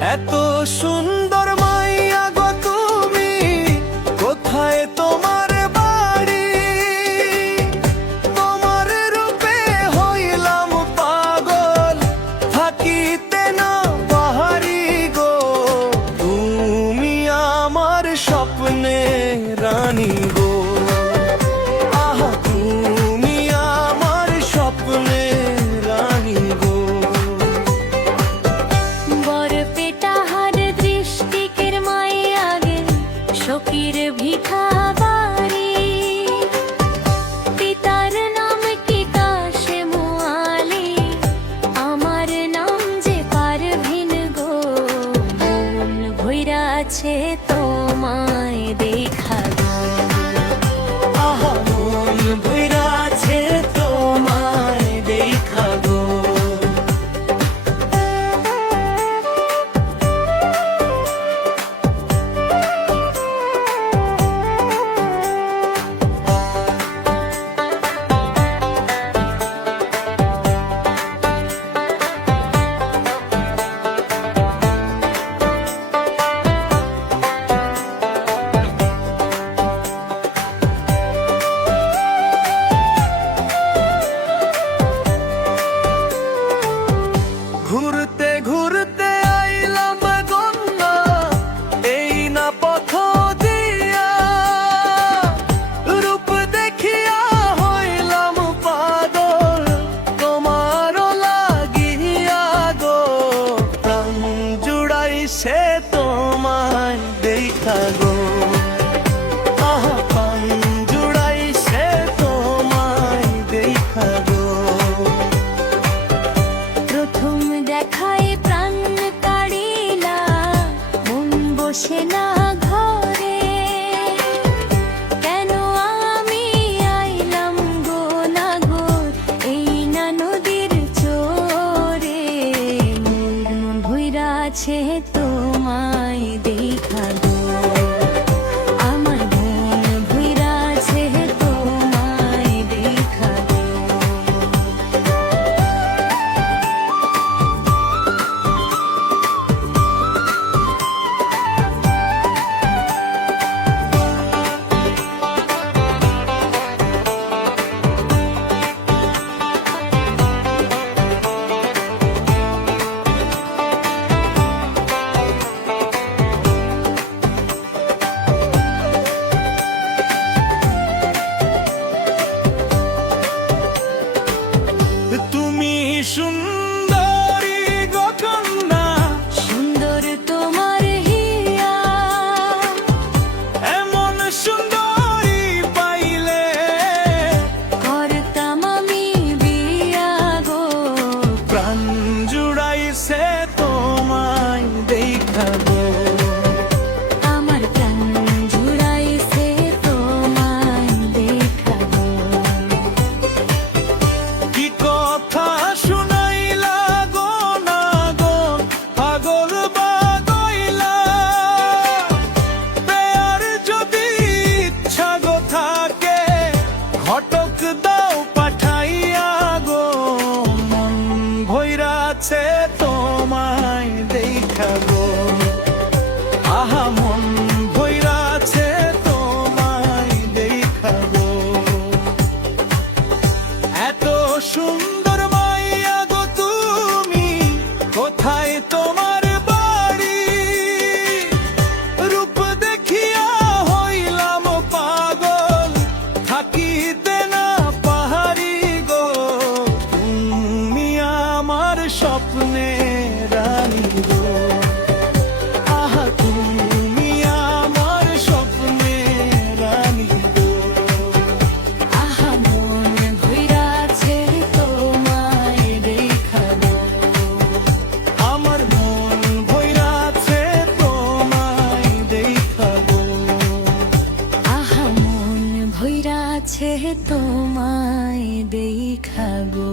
এত সুন্দর মাইয়া গো তুমি, কোথায় তোমার বাড়ি? তোমার রূপে হইলাম পাগল, থাকিতে না পাহাড়ি গো। তুমি আমার স্বপ্নে রানী গো, আহা তুমি আমার স্বপ্নে রানী গো। শোকের ভিখা বাড়ি, পিতার নাম কি কাশেম আলী, আমার নাম যে পারভিন গো। মন ভইরা আছে তোমায় দেখা গো, আহা মন ভইরা আছে তোমায় দেখা গো। ঘুরতে ঘুরতে আইলাম গঙ্গা, এই না পথ দিয়া। রূপ দেখিয়া হইলাম পাগল, তোমারও লাগিয়া গো। প্রাণ জুড়াইছে তোমায় দেখা গো, আহা প্রাণ জুড়াইছে তোমায় দেখা গো। প্রথম দেখায় প্রাণ কাড়িলা, মন বসে না ঘরে। কেন আমি আইলাম গো নাগর, এই না নদীর চরে। মন ভইরা আছে তোমায় দেখা গো, আমার মন ভইরা আছে তোমায় দেখা গো। তুমি সুন্দরী গো কন্যা, সুন্দর তোমার হিয়া, এমন সুন্দরী পাইলে করতাম আমি বিয়া গো। প্রাণ জুড়াইছে তোমায় দেখা গো, আমার প্রাণ জুড়াইছে তোমায় দেখা গো। কি কথা শুনাইলা গো না গো, পাগল বাগইলা। পেয়ার যদি ইচ্ছা গো থাকে, ঘটক দাও পাঠাইয়া গো। মন ভইরা আছে তোমায় দেখা গো, আহা মন ভইরা আছে তোমায় দেখা গো। এত সুন্দর মাইয়া গো তুমি, কোথায় তোমার বাড়ি? রূপ দেখিয়া হইলাম পাগল, থাকিতে না পাহাড়ি গো। তুমি আমার স্বপ্নে রানী গো, আহা তুমি আমার স্বপ্নে রানী গো। আহা মন ভইরা আছে তোমায় দেখা গো, আমার মন ভইরা আছে তোমায় দেখা গো। আহা মন ভইরা আছে তোমায় দেখা গো।